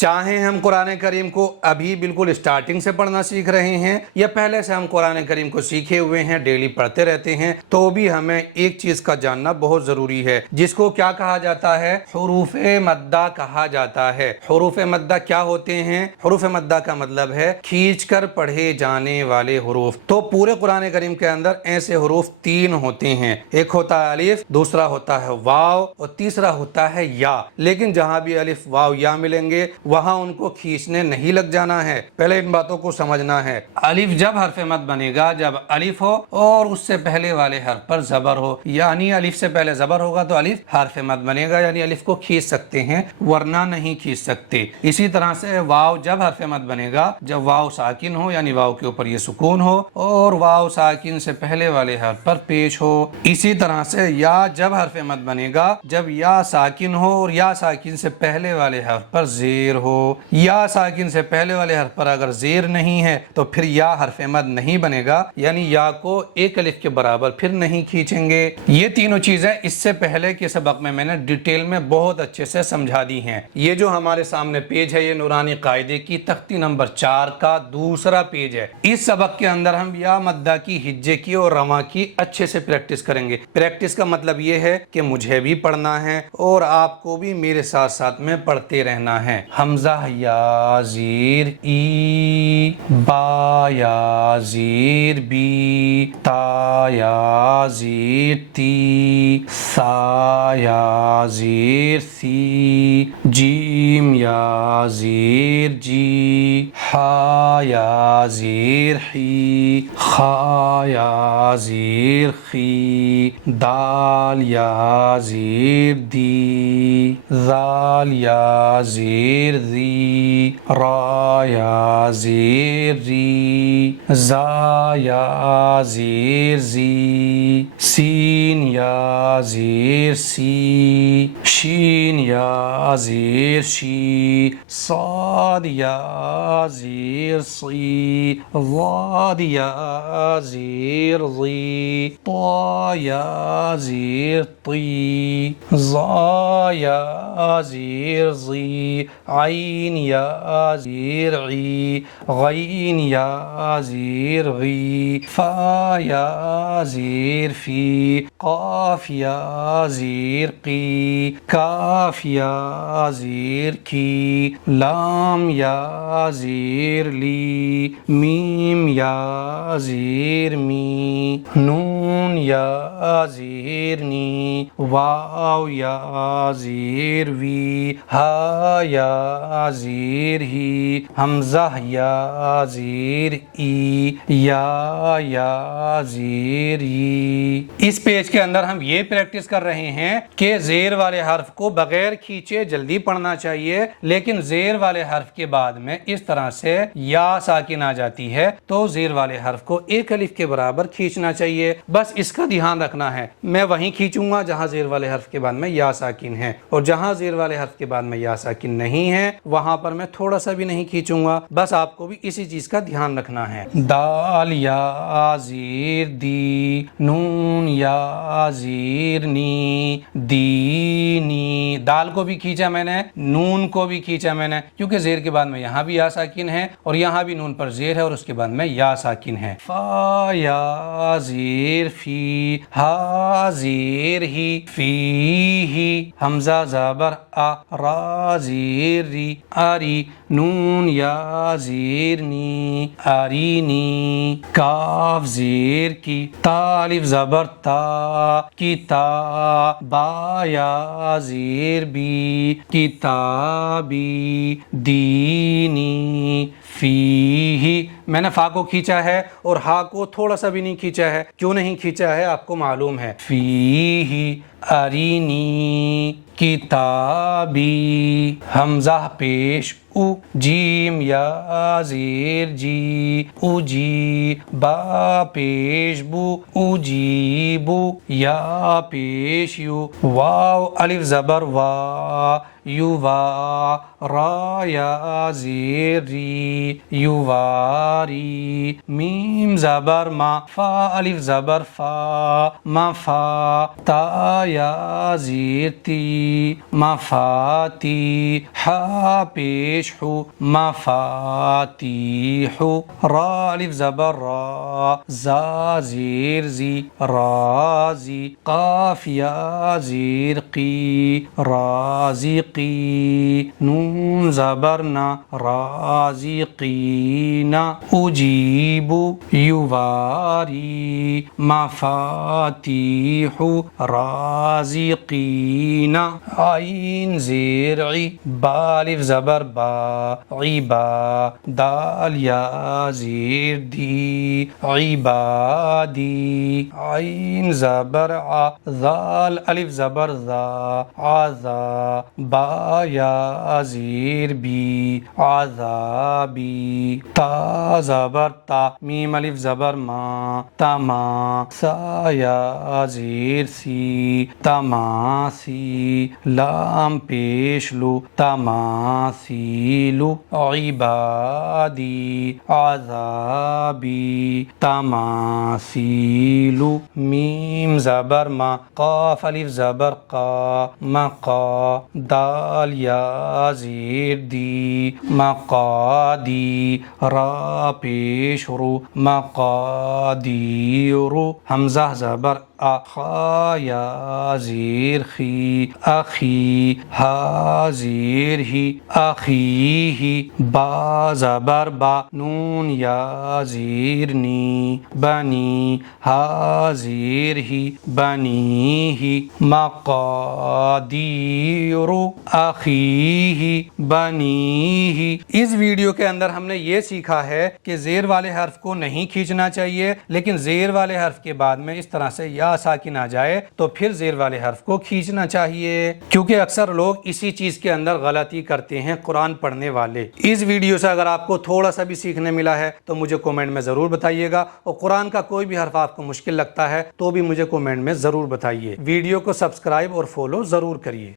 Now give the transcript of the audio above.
چاہے ہم قرآن کریم کو ابھی بالکل سٹارٹنگ سے پڑھنا سیکھ رہے ہیں یا پہلے سے ہم قرآن کریم کو سیکھے ہوئے ہیں، ڈیلی پڑھتے رہتے ہیں، تو بھی ہمیں ایک چیز کا جاننا بہت ضروری ہے، جس کو کیا کہا جاتا ہے؟ حروف مدہ کہا جاتا ہے۔ حروف مدہ کیا ہوتے ہیں؟ حروف مدہ کا مطلب ہے کھینچ کر پڑھے جانے والے حروف۔ تو پورے قرآن کریم کے اندر ایسے حروف 3 ہوتے ہیں، ایک ہوتا ہے الف، دوسرا ہوتا ہے واو اور تیسرا ہوتا ہے یا۔ لیکن جہاں بھی الف واو یا ملیں گے وہاں ان کو کھینچنے نہیں لگ جانا ہے، پہلے ان باتوں کو سمجھنا ہے۔ الف جب حرف مد بنے گا جب الف ہو اور اس سے پہلے والے حرف پر زبر ہو، یعنی الف سے پہلے زبر ہوگا تو الف حرف مد بنے گا، یعنی الف کو کھینچ سکتے ہیں ورنہ نہیں کھینچ سکتے۔ اسی طرح سے واو جب حرف مد بنے گا جب واو ساکن ہو، یعنی واو کے اوپر یہ سکون ہو اور واو ساکن سے پہلے والے حرف پر پیش ہو۔ اسی طرح سے یا جب حرف مد بنے گا جب یا ساکن ہو اور یا ساکن سے پہلے والے حرف پر زیر ہو۔ یا ساکن سے پہلے والے حرف پر اگر زیر نہیں ہے تو پھر یا حرف مد نہیں بنے گا، یعنی یا کو ایک الف کے برابر پھر نہیں کھینچیں گے۔ یہ تینوں چیزیں اس سے پہلے کے سبق میں نے ڈیٹیل میں بہت اچھے سے سمجھا دی ہیں۔ یہ جو ہمارے سامنے پیج ہے یہ نورانی قاعدے کی تختی نمبر 4 کا دوسرا پیج ہے۔ اس سبق کے اندر ہم یا مدہ کی، ہجے کی اور رواں کی اچھے سے پریکٹس کریں گے۔ پریکٹس کا مطلب یہ ہے کہ مجھے بھی پڑھنا ہے اور آپ کو بھی میرے ساتھ ساتھ میں پڑھتے رہنا ہے۔ حمزہ یا زیر ای، با یا زیر بی، تا یا زیر تی، سا یا زیر سی، جیم یا زیر جی، حا یا زیر حی، خا یا زیر خی، دال یا زیر دی، ذال یا زیر ذی، را یا زیر ری، زا یا زیر زی، سین یا زیر سی، شین یا زیر شی، صاد یا زیر صی، ضاد یا زیر ضی، طا یا زیر طی، ظا یا زیر ضی، عین یا زیر عی، غین یا زیر غی، فا یا زیر فی، قاف یا زیر قی، کاف یا زیر کی، لام یا زیر لی، میم یا زیر می، نون یا زیر نی، واو یا زیر وی، ہا یا زیر ہی، حمزہ یا زیر ای، یا زیر ای۔ اس پیج کے اندر ہم یہ پریکٹس کر رہے ہیں کہ زیر والے حرف کو بغیر کھینچے جلدی پڑھنا چاہیے، لیکن زیر والے حرف کے بعد میں اس طرح سے یا ساکن آ جاتی ہے تو زیر والے حرف کو ایک الف کے برابر کھینچنا چاہیے۔ بس اس کا دھیان رکھنا ہے، میں وہیں کھینچوں گا جہاں زیر والے حرف کے بعد میں یا ساکن ہے، اور جہاں زیر والے حرف کے بعد میں یا ساکن نہیں ہے وہاں پر میں تھوڑا سا بھی نہیں کھینچوں گا۔ بس آپ کو بھی اسی چیز کا دھیان رکھنا ہے۔ دال یا زیر دی، نون یا زیر نی، دینی، دال کو بھی کھینچا میں نے، نون کو بھی کھینچا میں نے، کیونکہ زیر کے بعد میں یہاں بھی یا ساکن ہے اور یہاں بھی نون پر زیر ہے اور اس کے بعد میں یا ساکن ہے۔ فا یا زیر فی، ہا زیر ہی، فی ہی، حمزہ زبر آ، را زیر ری، آری، نون یا زیر نی، آرینی، کاف زیر کی، تا الف زبر تا، کتا، با یا زیر بی، کتابی، دینی، فیہی، میں نے فا کو کھینچا ہے اور ہا کو تھوڑا سا بھی نہیں کھینچا ہے۔ کیوں نہیں کھینچا ہے آپ کو معلوم ہے۔ فیہی، ارینی، کتابی، حمزہ پیش او، جیم یا زیر جی، او جی، با پیش بو، او جی بو، یا پیش یو، واو الف زبر وا، یوا، را یا زیر ری، یواری، میم زبر ما، فا الف زبر فا، مفا، تا یا زیر تی، مفاتی، حا پیش حو، مفاتیح، را الف زبر را، زا زیر زی، رازی، قاف یا زیر قی، رازقی، نون زبر نا، رازقین، اجیب، یواری، مفاتیح، رازقین، عین زیر عی، با الف زبر با، عبا، دال یا زیر دی، عبادی، عین زبر ع، ذال الف زبر ذا، عذا، با یا زیر بی، عذابی، تا زبر تا، میم الف زبر ما، تما، سا یا زیر سی، تماسی، لام پیش لو، تماثیلو، عبادی، عذابی، تماثیلو، میم زبر ما، قاف الف زبر قا، مقا، دال یا زیر دی، مقادی، را پیش رو، مقادیر، حمزہ زبر خا یا زیر خی، اخی، ہا زیر ہی، اخیہی، با زبر با، نون یا زیر نی، بنی، ہا زیر ہی، بنیہی، مقادیر، اخیہی، بنیہی۔ اس ویڈیو کے اندر ہم نے یہ سیکھا ہے کہ زیر والے حرف کو نہیں کھینچنا چاہیے، لیکن زیر والے حرف کے بعد میں اس طرح سے یا ساکن آ جائے تو پھر زیر والے حرف کو کھینچنا چاہیے، کیونکہ اکثر لوگ اسی چیز کے اندر غلطی کرتے ہیں قرآن پڑھنے والے۔ اس ویڈیو سے اگر آپ کو تھوڑا سا بھی سیکھنے ملا ہے تو مجھے کومنٹ میں ضرور بتائیے گا، اور قرآن کا کوئی بھی حرف آپ کو مشکل لگتا ہے تو بھی مجھے کومنٹ میں ضرور بتائیے۔ ویڈیو کو سبسکرائب اور فالو ضرور کریے۔